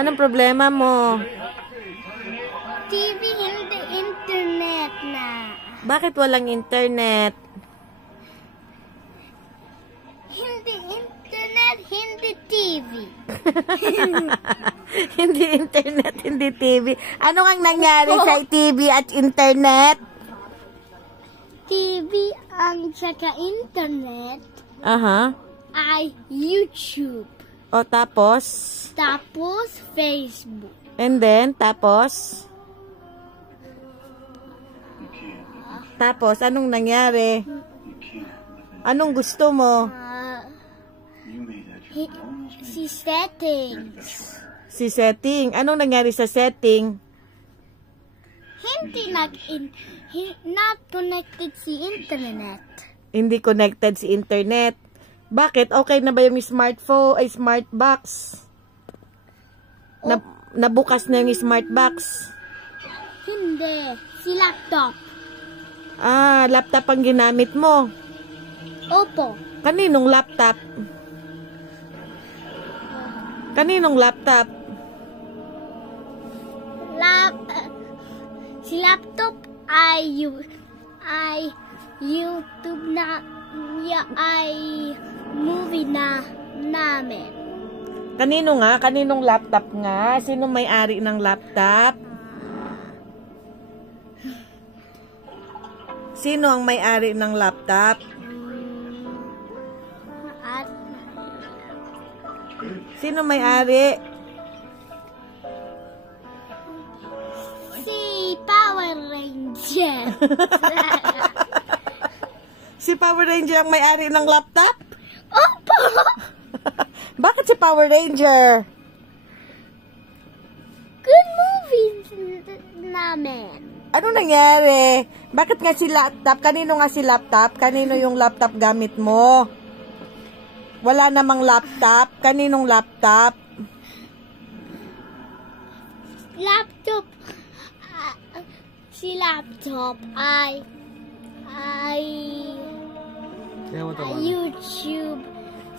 Anong problema mo? TV, hindi internet na. Bakit walang internet? Hindi internet, hindi TV. Hindi internet, hindi TV. Ano ang nangyari sa TV at internet? TV ang tsaka internet Aha. ay YouTube. O tapos? Tapos Facebook. And then, tapos? Tapos, anong nangyari? Anong gusto mo? Si settings. Si setting. Anong nangyari sa setting? Hindi not connected si internet. Hindi connected si internet. Bakit? Okay na ba yung smartphone, ay smart box? Nabukas na yung smart box? Hindi. Si laptop. Ah, laptop ang ginamit mo. Opo. Kaninong laptop? Kaninong laptop? Si laptop ay YouTube na ay movie na namin. Kanino nga? Kaninong laptop nga? Sino may-ari ng laptop? Sino ang may-ari ng laptop? At Sino may-ari? si Power Ranger. Si Power Ranger ang may-ari ng laptop? Opo. Bakit si Power Ranger? Good movies namin. Ano nangyari? Bakit nga si laptop? Kanino nga si laptop? Kanino yung laptop gamit mo? Wala namang laptop. Kaninong laptop? Laptop. Si laptop ay YouTube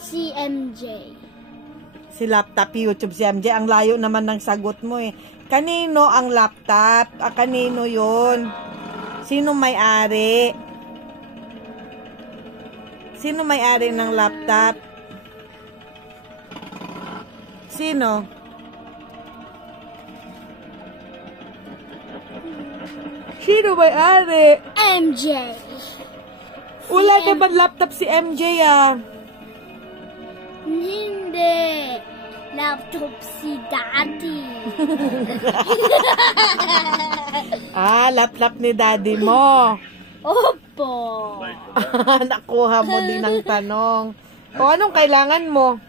si MJ. Si laptop, YouTube, si MJ. Ang layo naman ng sagot mo eh. Kanino ang laptop? Kanino yun? Sino may-ari? Sino may-ari ng laptop? Sino? Sino may-ari? MJ. Wala naman laptop si MJ ah. Hindi. Laptop si Daddy. Ah, laptop ni daddy mo. Opo. Nakuha mo din ang tanong. O anong kailangan mo?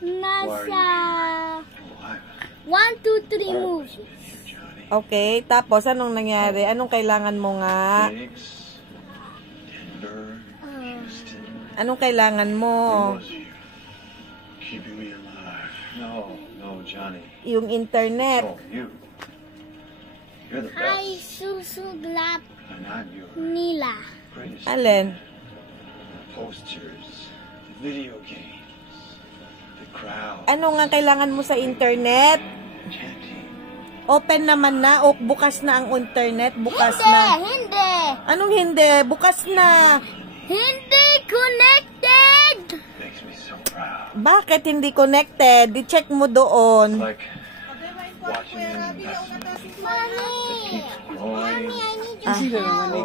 Nasa 1, 2, 3 movies. Okay, tapos anong nangyari? Anong kailangan mo nga? Anong kailangan mo? Yung internet. Ay susuglap nila. Alin? Ano nga kailangan mo sa internet? Open naman na o bukas na ang internet? Bukas na. Hindi. Anong hindi? Bukas na. Hindi connected. Bakit hindi connected? I-check mo doon. Mommy, I need your help.